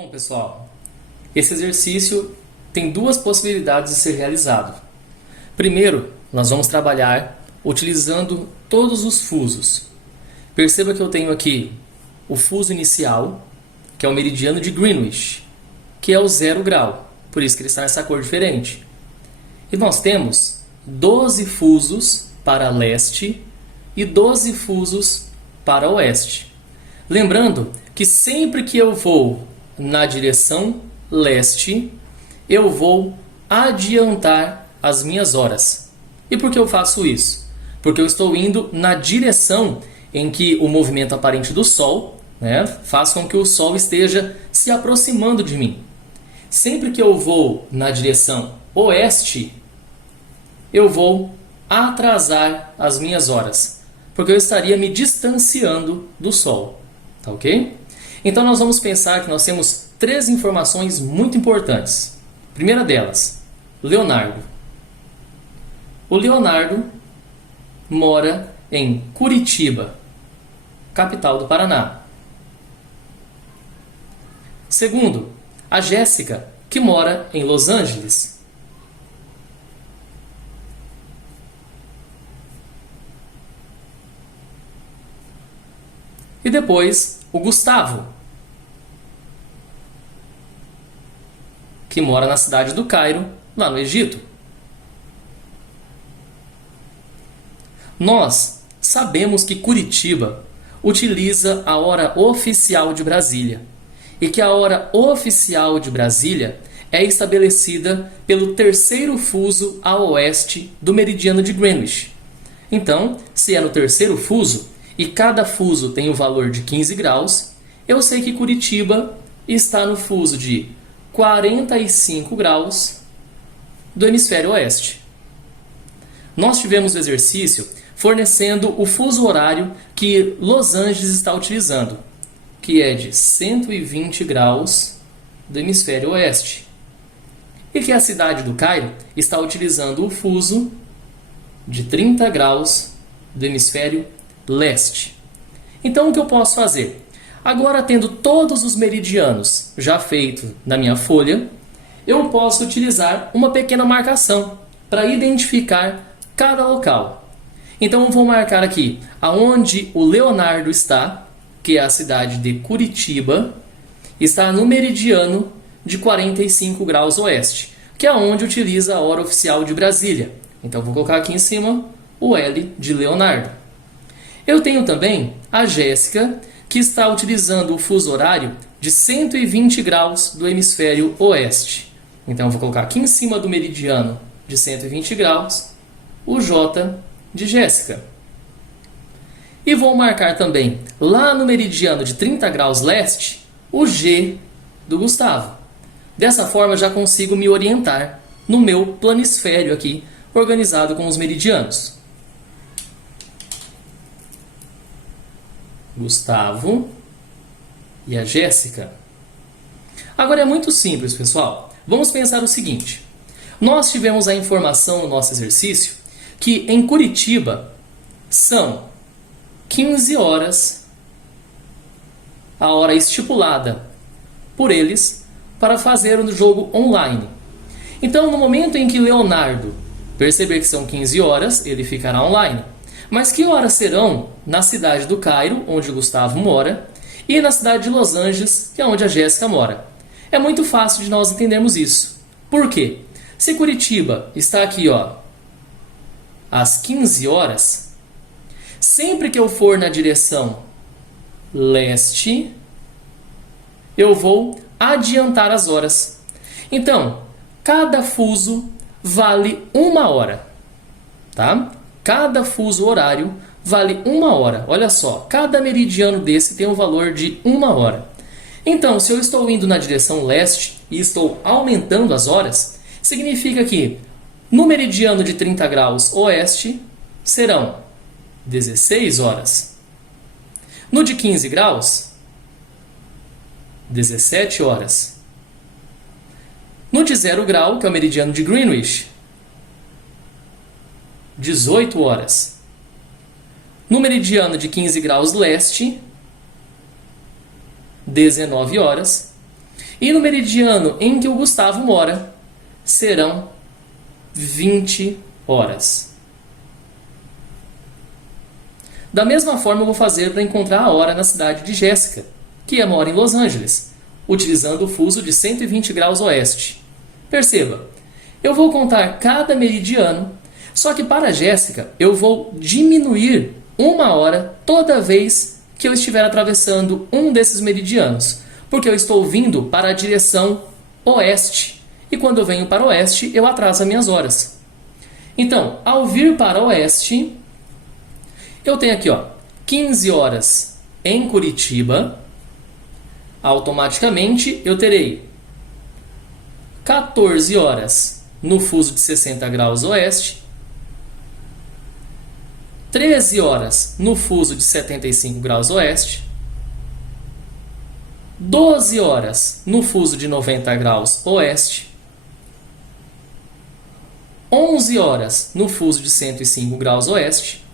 Bom, pessoal, esse exercício tem duas possibilidades de ser realizado. Primeiro, nós vamos trabalhar utilizando todos os fusos. Perceba que eu tenho aqui o fuso inicial, que é o meridiano de Greenwich, que é o 0 grau, por isso que ele está nessa cor diferente. E nós temos 12 fusos para leste e 12 fusos para oeste. Lembrando que sempre que eu vou na direção leste, eu vou adiantar as minhas horas. E por que eu faço isso? Porque eu estou indo na direção em que o movimento aparente do Sol, faz com que o Sol esteja se aproximando de mim. Sempre que eu vou na direção oeste, eu vou atrasar as minhas horas, porque eu estaria me distanciando do Sol. Tá ok? Então nós vamos pensar que nós temos três informações muito importantes. Primeira delas, Leonardo. O Leonardo mora em Curitiba, capital do Paraná. Segundo, a Jéssica, que mora em Los Angeles. E depois, o Gustavo, que mora na cidade do Cairo, lá no Egito. Nós sabemos que Curitiba utiliza a hora oficial de Brasília e que a hora oficial de Brasília é estabelecida pelo terceiro fuso a oeste do meridiano de Greenwich. Então, se é no terceiro fuso e cada fuso tem o valor de 15 graus, eu sei que Curitiba está no fuso de 45 graus do hemisfério oeste. Nós tivemos o exercício fornecendo o fuso horário que Los Angeles está utilizando, que é de 120 graus do hemisfério oeste. E que a cidade do Cairo está utilizando o fuso de 30 graus do hemisfério leste. Então, o que eu posso fazer? Agora, tendo todos os meridianos já feitos na minha folha, eu posso utilizar uma pequena marcação para identificar cada local. Então, eu vou marcar aqui aonde o Leonardo está, que é a cidade de Curitiba, está no meridiano de 45 graus oeste, que é onde utiliza a hora oficial de Brasília. Então, eu vou colocar aqui em cima o L de Leonardo. Eu tenho também a Jéssica, que está utilizando o fuso horário de 120 graus do hemisfério oeste. Então, eu vou colocar aqui em cima do meridiano de 120 graus o J de Jéssica. E vou marcar também, lá no meridiano de 30 graus leste, o G do Gustavo. Dessa forma, eu já consigo me orientar no meu planisfério aqui, organizado com os meridianos. Gustavo e a Jéssica. Agora é muito simples, pessoal. Vamos pensar o seguinte. Nós tivemos a informação no nosso exercício que em Curitiba são 15 horas, a hora estipulada por eles para fazer o jogo online. Então, no momento em que Leonardo perceber que são 15 horas, ele ficará online. Mas que horas serão na cidade do Cairo, onde o Gustavo mora, e na cidade de Los Angeles, que é onde a Jéssica mora? É muito fácil de nós entendermos isso. Por quê? Se Curitiba está aqui, às 15 horas, sempre que eu for na direção leste, eu vou adiantar as horas. Então, cada fuso vale 1 hora, tá? Cada fuso horário vale 1 hora. Olha só, cada meridiano desse tem um valor de 1 hora. Então, se eu estou indo na direção leste e estou aumentando as horas, significa que no meridiano de 30 graus oeste serão 16 horas. No de 15 graus, 17 horas. No de 0 grau, que é o meridiano de Greenwich, 18 horas. No meridiano de 15 graus leste, 19 horas. E no meridiano em que o Gustavo mora, serão 20 horas. Da mesma forma, eu vou fazer para encontrar a hora na cidade de Jéssica, que mora em Los Angeles, utilizando o fuso de 120 graus oeste. Perceba, eu vou contar cada meridiano, só que para Jéssica eu vou diminuir 1 hora toda vez que eu estiver atravessando um desses meridianos, porque eu estou vindo para a direção oeste. E quando eu venho para o oeste, eu atraso as minhas horas. Então, ao vir para o oeste, eu tenho aqui 15 horas em Curitiba. Automaticamente eu terei 14 horas no fuso de 60 graus oeste, 13 horas no fuso de 75 graus oeste, 12 horas no fuso de 90 graus oeste, 11 horas no fuso de 105 graus oeste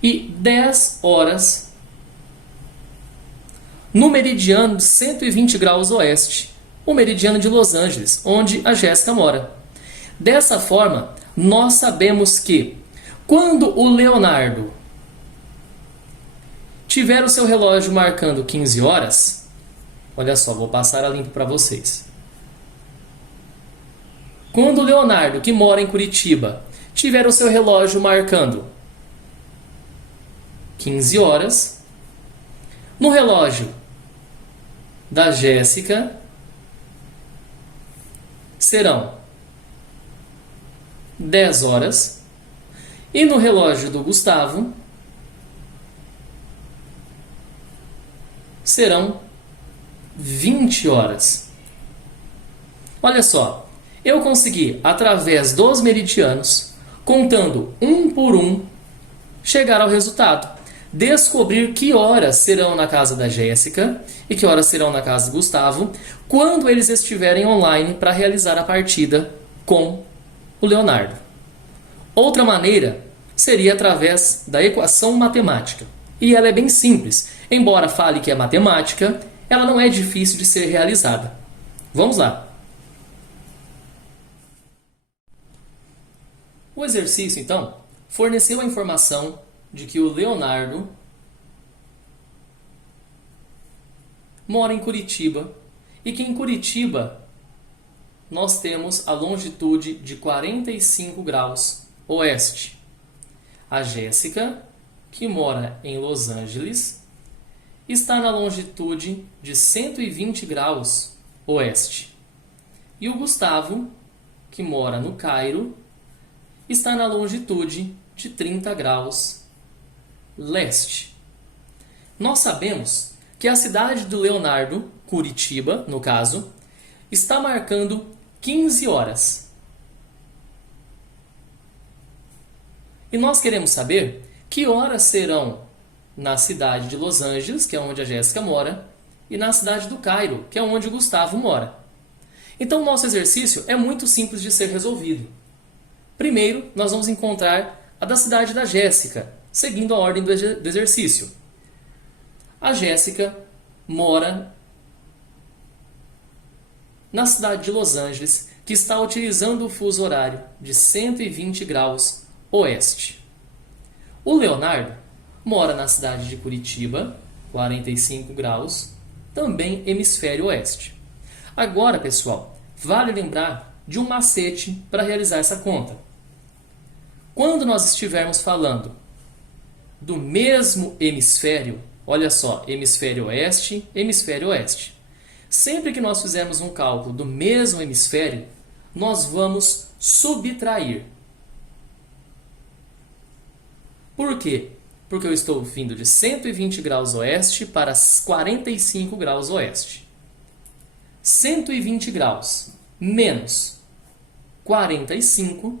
e 10 horas no meridiano de 120 graus oeste, o meridiano de Los Angeles, onde a Jéssica mora. Dessa forma, nós sabemos que quando o Leonardo tiver o seu relógio marcando 15 horas, olha só, vou passar a limpo para vocês. Quando o Leonardo, que mora em Curitiba, tiver o seu relógio marcando 15 horas, no relógio da Jéssica serão 10 horas e no relógio do Gustavo serão 20 horas. Olha só, eu consegui, através dos meridianos, contando um por um, chegar ao resultado. Descobrir que horas serão na casa da Jéssica e que horas serão na casa do Gustavo quando eles estiverem online para realizar a partida com o Leonardo. Outra maneira seria através da equação matemática. E ela é bem simples. Embora fale que é matemática, ela não é difícil de ser realizada. Vamos lá. O exercício, então, forneceu a informação de que o Leonardo mora em Curitiba e que em Curitiba nós temos a longitude de 45 graus oeste. A Jéssica, que mora em Los Angeles, está na longitude de 120 graus oeste. E o Gustavo, que mora no Cairo, está na longitude de 30 graus leste. Nós sabemos que a cidade do Leonardo, Curitiba, no caso, está marcando 15 horas. E nós queremos saber que horas serão na cidade de Los Angeles, que é onde a Jéssica mora, e na cidade do Cairo, que é onde o Gustavo mora. Então, o nosso exercício é muito simples de ser resolvido. Primeiro, nós vamos encontrar a da cidade da Jéssica, seguindo a ordem do exercício. A Jéssica mora na cidade de Los Angeles, que está utilizando o fuso horário de 120 graus oeste. O Leonardo mora na cidade de Curitiba, 45 graus, também hemisfério oeste. Agora, pessoal, vale lembrar de um macete para realizar essa conta. Quando nós estivermos falando do mesmo hemisfério, olha só, hemisfério oeste, sempre que nós fizermos um cálculo do mesmo hemisfério, nós vamos subtrair. Por quê? Porque eu estou vindo de 120 graus oeste para 45 graus oeste. 120 graus menos 45,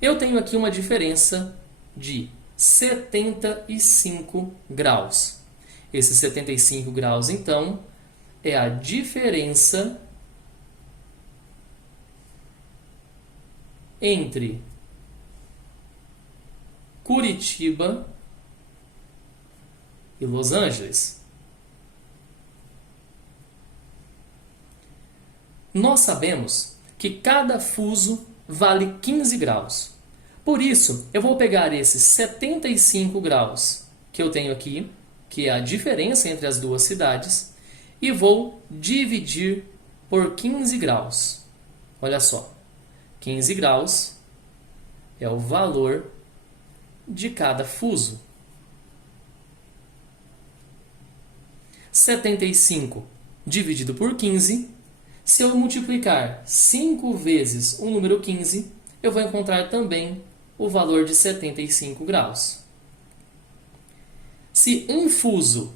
eu tenho aqui uma diferença de 75 graus. Esses 75 graus, então, é a diferença entre Curitiba e Los Angeles. Nós sabemos que cada fuso vale 15 graus. Por isso, eu vou pegar esses 75 graus que eu tenho aqui, que é a diferença entre as duas cidades, e vou dividir por 15 graus. Olha só, 15 graus é o valor de cada fuso. 75 dividido por 15, se eu multiplicar 5 vezes o número 15, eu vou encontrar também o valor de 75 graus. Se um fuso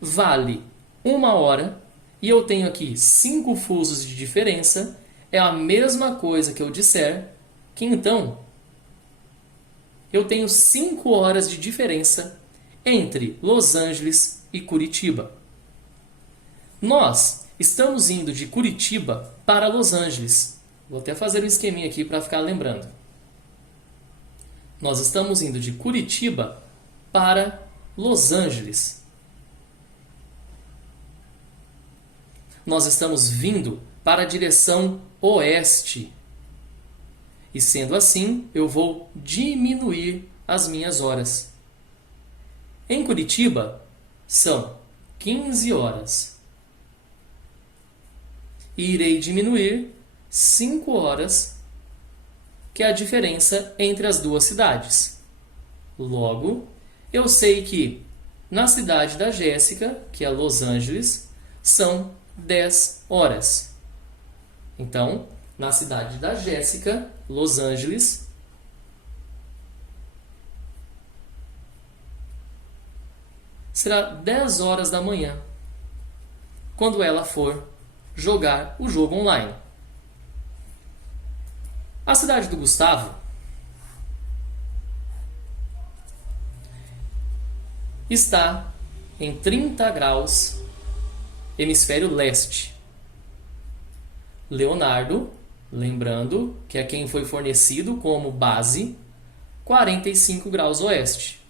vale 1 hora, e eu tenho aqui 5 fusos de diferença, é a mesma coisa que eu disser que então eu tenho 5 horas de diferença entre Los Angeles e Curitiba. Nós estamos indo de Curitiba para Los Angeles. Vou até fazer um esqueminha aqui para ficar lembrando. Nós estamos indo de Curitiba para Los Angeles. Nós estamos vindo para a direção oeste. E sendo assim, eu vou diminuir as minhas horas. Em Curitiba, são 15 horas. E irei diminuir 5 horas, que é a diferença entre as duas cidades. Logo, eu sei que na cidade da Jéssica, que é Los Angeles, são 10 horas. Então, na cidade da Jéssica, Los Angeles, será 10 horas da manhã, quando ela for jogar o jogo online. A cidade do Gustavo está em 30 graus hemisfério leste. Leonardo, lembrando que é quem foi fornecido como base, 45 graus oeste.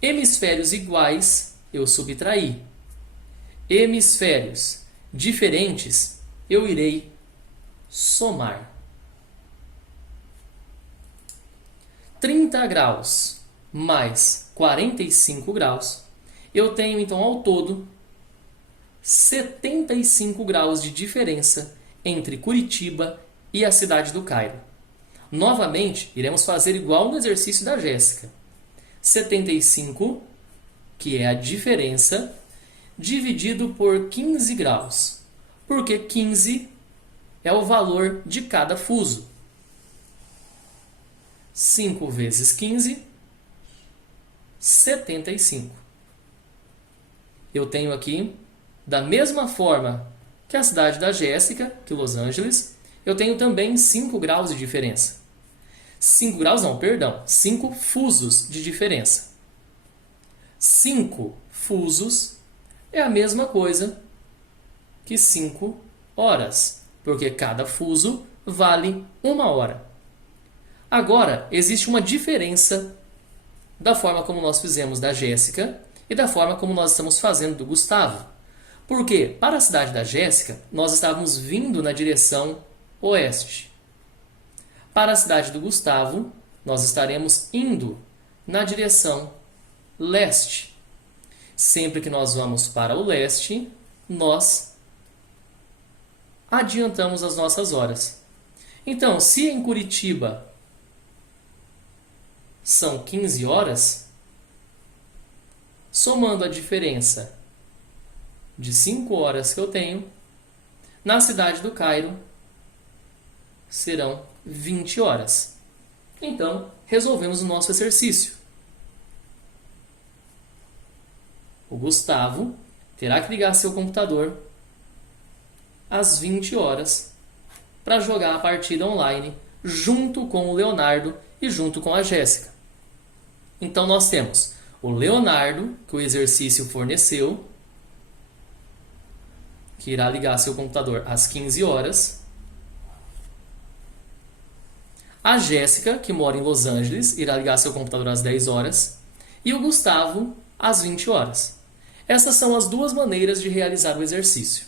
Hemisférios iguais eu subtraí. Hemisférios diferentes eu irei somar. 30 graus mais 45 graus, eu tenho então ao todo 75 graus de diferença entre Curitiba e a cidade do Cairo. Novamente, iremos fazer igual no exercício da Jéssica. 75, que é a diferença, dividido por 15 graus, porque 15 é o valor de cada fuso. 5 vezes 15, 75. Eu tenho aqui, da mesma forma que a cidade da Jéssica, que Los Angeles, eu tenho também 5 graus de diferença. 5 graus não, perdão, 5 fusos de diferença. 5 fusos é a mesma coisa que 5 horas, porque cada fuso vale 1 hora. Agora, existe uma diferença da forma como nós fizemos da Jéssica e da forma como nós estamos fazendo do Gustavo. Porque, para a cidade da Jéssica, nós estávamos vindo na direção oeste. Para a cidade do Gustavo, nós estaremos indo na direção leste. Sempre que nós vamos para o leste, nós adiantamos as nossas horas. Então, se em Curitiba são 15 horas, somando a diferença de 5 horas que eu tenho, na cidade do Cairo serão 20 horas. Então, resolvemos o nosso exercício. O Gustavo terá que ligar seu computador às 20 horas para jogar a partida online junto com o Leonardo e junto com a Jéssica. Então, nós temos o Leonardo, que o exercício forneceu, que irá ligar seu computador às 15 horas. A Jéssica, que mora em Los Angeles, irá ligar seu computador às 10 horas. E o Gustavo, às 20 horas. Essas são as duas maneiras de realizar o exercício.